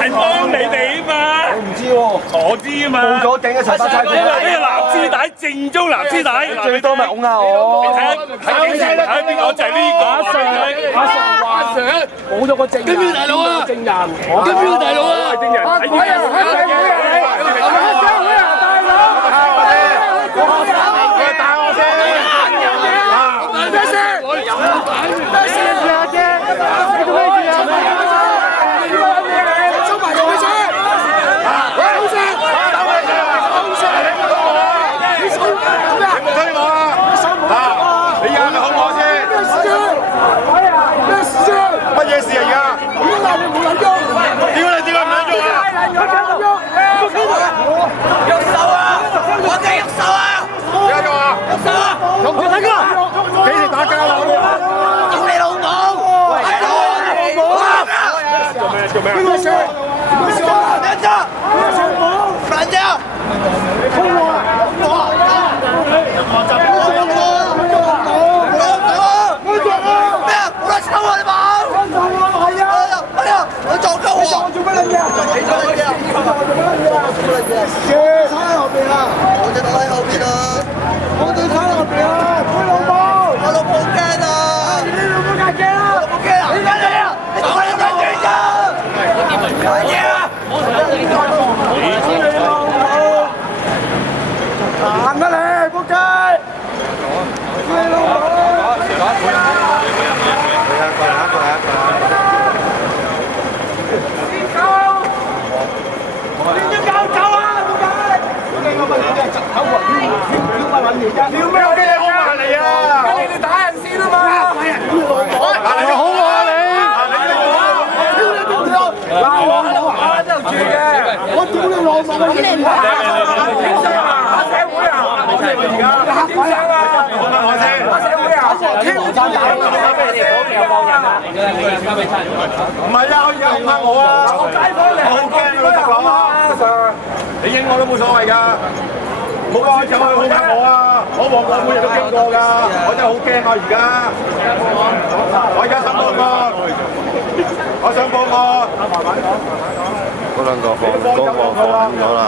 係幫你哋啊嘛。唔知喎，我知啊嘛。報咗警嘅陳百佳。呢個藍絲帶，正宗藍絲帶，最多咪拱下我。睇邊個就係呢個阿 Sir，冇咗個證人。跟邊個大佬啊？證人。跟邊個大佬啊？證人。阿 唔係啊，可以控下我啊！我街坊嚟，我好驚啊，老實講啊！你應我都冇所謂㗎，唔好話走去控下我啊！我旺角每日都經過㗎，我真係好驚啊！而家我而家想報案，我想報案。嗰兩個放咗啦。